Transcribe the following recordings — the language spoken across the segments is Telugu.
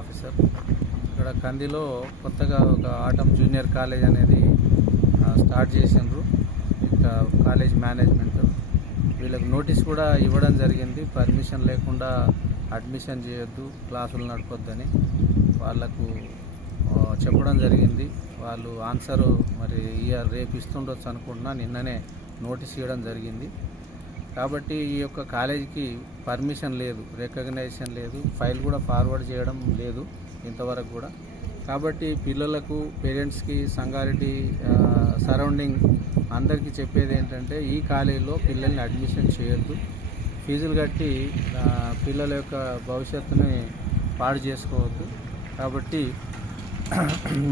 ఆఫీసర్. ఇక్కడ కందిలో కొత్తగా ఒక ఆటమ్ జూనియర్ కాలేజ్ అనేది స్టార్ట్ చేసిండ్రు. ఇంకా కాలేజ్ మేనేజ్మెంట్ వీళ్ళకి నోటీస్ కూడా ఇవ్వడం జరిగింది. పర్మిషన్ లేకుండా అడ్మిషన్ చేయొద్దు, క్లాసులు నడపొద్దని వాళ్ళకు చెప్పడం జరిగింది. వాళ్ళు ఆన్సరు మరి రేపు ఇస్తుండొచ్చు అనుకుంటున్నా. నిన్ననే నోటీస్ ఇవ్వడం జరిగింది. కాబట్టి ఈ యొక్క కాలేజీకి పర్మిషన్ లేదు, రికగ్నైజేషన్ లేదు, ఫైల్ కూడా ఫార్వర్డ్ చేయడం లేదు ఇంతవరకు కూడా. కాబట్టి పిల్లలకు, పేరెంట్స్కి, సంగారెడ్డి సరౌండింగ్ అందరికీ చెప్పేది ఏంటంటే ఈ కాలేజీలో పిల్లల్ని అడ్మిషన్ చేయొద్దు. ఫీజులు కట్టి పిల్లల యొక్క భవిష్యత్తుని పాడు చేసుకోవద్దు. కాబట్టి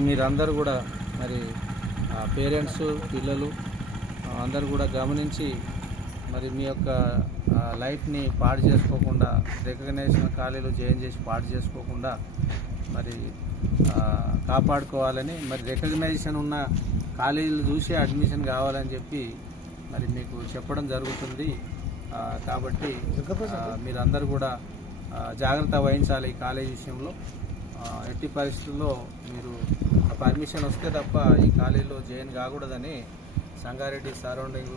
మీరందరూ కూడా మరి పేరెంట్స్, పిల్లలు అందరూ కూడా గమనించి మరి మీ యొక్క లైఫ్ని పాడు చేసుకోకుండా, రికగ్నైజేషన్ కాలేజీలో జాయిన్ చేసి పాడు చేసుకోకుండా మరి కాపాడుకోవాలని, మరి రికగ్నైజేషన్ ఉన్న కాలేజీలు చూసి అడ్మిషన్ కావాలని చెప్పి మరి మీకు చెప్పడం జరుగుతుంది. కాబట్టి మీరందరూ కూడా జాగ్రత్త వహించాలి. ఈ కాలేజీ విషయంలో ఎట్టి పరిస్థితుల్లో మీరు పర్మిషన్ వస్తే తప్ప ఈ కాలేజీలో జాయిన్ కాకూడదని సంగారెడ్డి సరౌండింగ్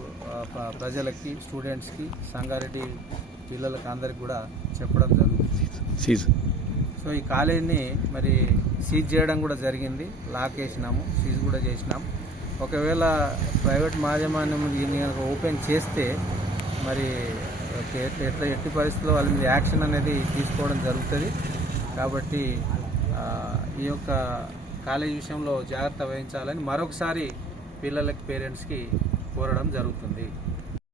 ప్రజలకి, స్టూడెంట్స్కి, సంగారెడ్డి పిల్లలకి అందరికి కూడా చెప్పడం జరుగుతుంది. సో ఈ కాలేజీని మరి సీజ్ చేయడం కూడా జరిగింది. లాక్ వేసినాము, సీజ్ కూడా చేసినాం. ఒకవేళ ప్రైవేట్ యాజమాన్యం దీన్ని కనుక ఓపెన్ చేస్తే మరి ఎట్టి పరిస్థితుల్లో వాళ్ళ మీద యాక్షన్ అనేది తీసుకోవడం జరుగుతుంది. కాబట్టి ఈ యొక్క కాలేజీ విషయంలో జాగ్రత్త వహించాలని మరొకసారి పిల్లలకి, పేరెంట్స్కి కోరడం జరుగుతుంది.